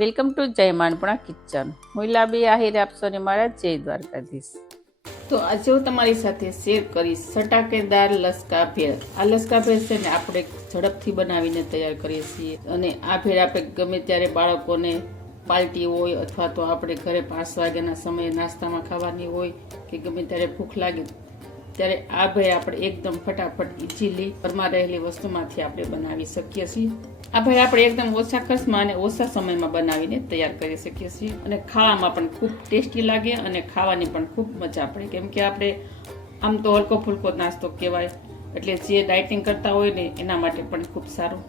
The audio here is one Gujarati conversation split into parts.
વેલકમ ટુ જય માનપણા કિચન. હું લાબી આહિર આપશો ને મારા જય દ્વારકાધીશ. તો આજે હું તમારી સાથે શેર કરીશ સટાકેદાર લસકા ભેળ. આ લસકા ભેળ છે ને આપણે ઝડપથી બનાવીને તૈયાર કરીએ છીએ અને આ ભેળ આપણે ગમે ત્યારે બાળકોને પાર્ટી હોય અથવા તો આપણે ઘરે 5 વાગ્યાના સમયે નાસ્તામાં ખાવાની હોય કે ગમે ત્યારે ભૂખ લાગે ત્યારે આ ભેળ આપણે એકદમ ફટાફટ ઇઝીલી ઘરમાં રહેલી વસ્તુમાંથી આપણે બનાવી શકીએ છીએ. આ ભેળ આપણે એકદમ ઓછા ખર્ચમાં અને ઓછા સમયમાં બનાવીને તૈયાર કરી શકીએ છીએ અને ખાવામાં પણ ખૂબ ટેસ્ટી લાગે અને ખાવાની પણ ખૂબ મજા પડે, કેમ કે આપણે આમ તો હલકો ફૂલકો નાસ્તો કહેવાય એટલે જે ડાયટિંગ કરતા હોય ને એના માટે પણ ખૂબ સારું.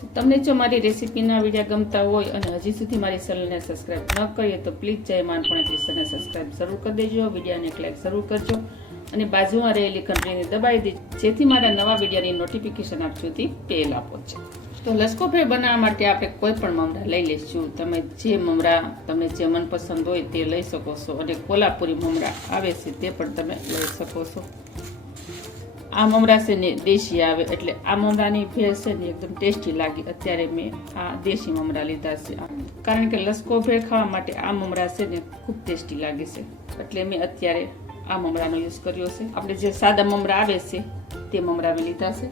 તો તમને જો મારી રેસીપીના વિડીયો ગમતા હોય અને હજી સુધી મારી ચેનલને સબસ્ક્રાઈબ ન કરીએ તો પ્લીઝ જય માનપણા કિચનને સબસ્ક્રાઈબ જરૂર કરી દેજો, વિડીયોને એક લાઈક જરૂર કરજો અને બાજુમાં રહેલી ઘંટડીને દબાવી દેજો જેથી મારા નવા વિડીયોની નોટિફિકેશન આપ સુધી પહેલા પહોંચે. તો લસકો ભેળ બનાવવા માટે આપણે કોઈ પણ મમરા લઈ લઈશું. તમે જે મમરા તમને જે મનપસંદ હોય તે લઈ શકો છો અને કોલ્હાપુરી મમરા આવે છે તે પણ તમે લઈ શકો છો. આ મમરા છે ને દેશી આવે એટલે આ મમરાની ભેળ છે ને એકદમ ટેસ્ટી લાગે. અત્યારે મેં આ દેશી મમરા લીધા છે કારણ કે લસકો ભેળ ખાવા માટે આ મમરા છે ને ખૂબ ટેસ્ટી લાગે છે એટલે મેં અત્યારે આ મમરાનો યુઝ કર્યો છે. આપણે જે સાદા મમરા આવે છે તે મમરા મેં લીધા છે.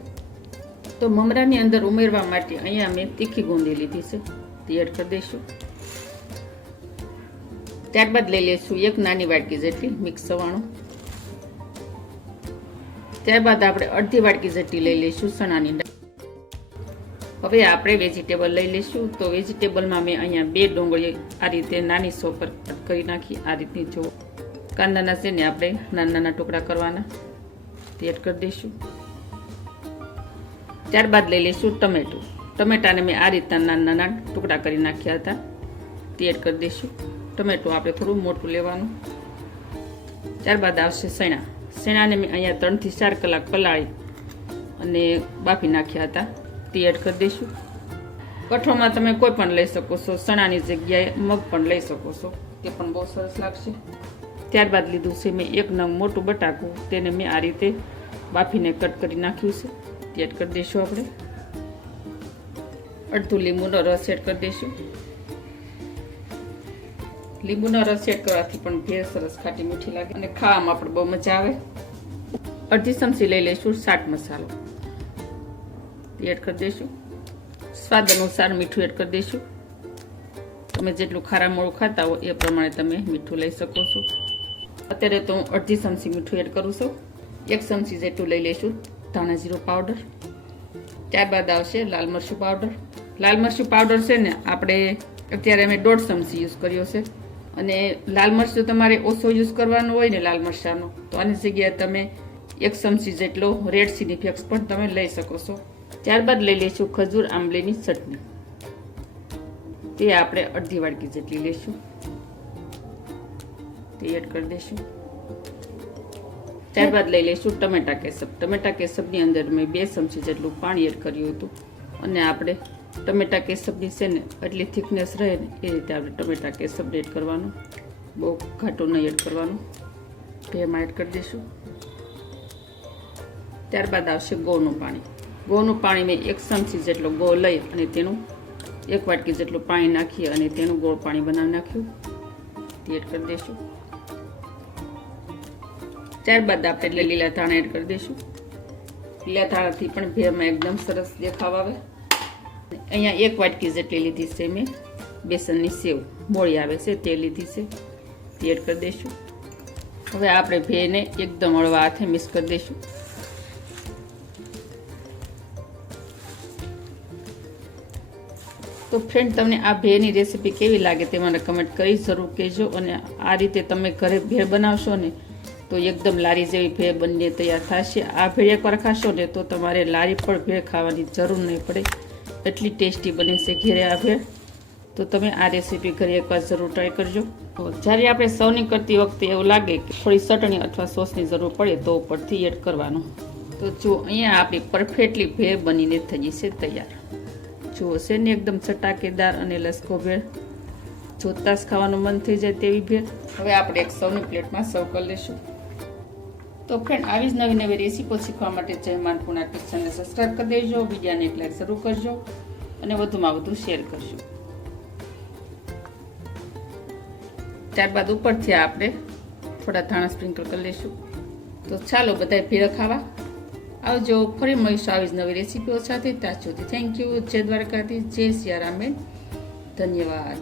તો મમરાની અંદર ઉમેરવા માટે અહીંયા મેં તીખી ગુંદી લીધી છે તે એડ કરી દઈશું. ત્યારબાદ લઈ લઈશું 1 નાની વાટકી જેટલી મિક્સ સવાણું. ત્યારબાદ આપણે અડધી વાટકી જેટલી લઈ લઈશું ચણાની દાળ. હવે આપણે વેજીટેબલ લઈ લઈશું. તો વેજીટેબલમાં મેં અહીંયા 2 ડુંગળી આ રીતે નાની સો પર કટ કરી નાખી. આ રીતની જો કાંદાના છે ને આપણે નાના નાના ટુકડા કરવાના તે એડ કરી દઈશું. ત્યારબાદ લઈ લઈશું ટમેટું. ટમેટાને મેં આ રીતના નાના નાના ટુકડા કરી નાખ્યા હતા તે એડ કરી દઈશું. ટમેટું આપણે થોડું મોટું લેવાનું. ત્યારબાદ આવશે ચણા. ચણાને મેં અહીંયા 3 થી 4 કલાક પલાળી અને બાફી નાખ્યા હતા તે એડ કરી દઈશું. કઠોળમાં તમે કોઈ પણ લઈ શકો છો, ચણાની જગ્યાએ મગ પણ લઈ શકો છો, તે પણ બહુ સરસ લાગશે. ત્યારબાદ લીધું છે મેં 1 નંગ મોટું બટાકું, તેને મેં આ રીતે બાફીને કટ કરી નાખ્યું છે તે એડ કરી દઈશું. આપણે અડધું લીંબુનો રસ એડ કરી દઈશું. લીંબુનો રસ એડ કરવાથી પણ ભેળ સરસ ખાટી મીઠી લાગે અને ખાવામાં પણ બહુ મજા આવે. અડધી ચમચી લઈ લઈશું ચાટ મસાલો એડ કરી દઈશું. સ્વાદ અનુસાર મીઠું એડ કરી દઈશું. તમે જેટલું ખારા મોળું ખાતા હો એ પ્રમાણે તમે મીઠું લઈ શકો છો. અત્યારે તો હું અડધી ચમચી મીઠું એડ કરું છું. 1 ચમચી જેટલું લઈ લઈશું ધાણા જીરું પાવડર. ત્યારબાદ આવશે લાલ મરચું પાવડર. લાલ મરચું પાવડર છે ને આપણે અત્યારે અમે 1.5 ચમચી યુઝ કર્યો છે અને લાલ મરચું તમારે ઓછો યુઝ કરવાનો હોય ને લાલ મરચાંનો તો આની જગ્યાએ તમે 1 ચમચી જેટલો રેડ ચીલી ફ્લેક્સ પણ તમે લઈ શકો છો. ત્યારબાદ લઈ લઈશું ખજૂર આંબલીની ચટણી. તે આપણે અડધી વાટકી જેટલી લઈશું તે એડ કરી દઈશું. ત્યારબાદ લઈ લઈશું ટમેટા કેસપ. ટમેટા કેસપની અંદર મેં 2 ચમચી જેટલું પાણી એડ કર્યું હતું અને આપણે ટમેટા કેસપની છે ને એટલી થિકનેસ રહે ને એ રીતે આપણે ટમેટા કેસપ એડ કરવાનું, બહુ ઘાટું નહીં એડ કરવાનું. ભેળમાં એડ કરી દઈશું. ત્યારબાદ આવશે ગોળનું પાણી. ગોળનું પાણી મેં 1 ચમચી જેટલો ગોળ લઈ અને તેનું 1 વાટકી જેટલું પાણી નાખી અને તેનું ગોળ પાણી બનાવી નાખ્યું તે એડ કરી દઈશું. ત્યારબાદ આપણે લીલા ધાણા એડ કરી દઈશું. લીલા ધાણાથી પણ ભેળમાં એકદમ સરસ દેખાવ આવે. અહીંયા 1 વાટકી જેટલી લીધી છે મેં બેસનની સેવ, મોળી આવે છે તે લીધી છે તે એડ કરી દઈશું. હવે આપણે ભેળને એકદમ હળવા હાથે મિક્સ કરી દઈશું. તો ફ્રેન્ડ, તમને આ ભેળની રેસીપી કેવી લાગે તે મને કમેન્ટ કરી જરૂર કહેજો અને આ રીતે તમે ઘરે ભેળ બનાવશો ને તો એકદમ લારી જેવી ભેળ બનીને તૈયાર થશે. આ ભેળ એકવાર ખાશો ને તો તમારે લારી પર ભેળ ખાવાની જરૂર નહીં પડે, એટલી ટેસ્ટી બને છે ઘરે આ ભેળ. તો તમે આ રેસીપી ઘરે એકવાર જરૂર ટ્રાય કરજો. જ્યારે આપણે સર્વિંગ કરતી વખતે એવું લાગે કે થોડી ચટણી અથવા સોસની જરૂર પડે તો ઉપરથી એડ કરવાનું. તો જો અહીંયા આપણી પરફેક્ટલી ભેળ બનીને થઈ જશે તૈયાર. જુઓ છે ને એકદમ ચટાકેદાર અને લસકો ભેળ, જોતાં જ ખાવાનું મન થઈ જાય તેવી ભેળ. હવે આપણે એક સર્વિંગ પ્લેટમાં સર્વ કરી લઈશું. તો ફ્રેન્ડ, આવી જ નવી નવી રેસીપી શીખવા માટે જય માનપણા કિચનને સબસ્ક્રાઈબ કરી દેજો, વિડીયોને એક લાઈક જરૂર કરજો અને વધુમાં વધુ શેર કરજો. ત્યારબાદ ઉપરથી આપણે થોડા ધાણા સ્પ્રિંકલ કરી લઈશું. તો ચાલો બધાય ભેળ ખાવા આવજો. ફરી મળીશું આવી જ નવી રેસીપીઓ સાથે. ત્યાં સુધી થેન્ક યુ. જય દ્વારકાધીશ, જય સિયારામ બેન, ધન્યવાદ.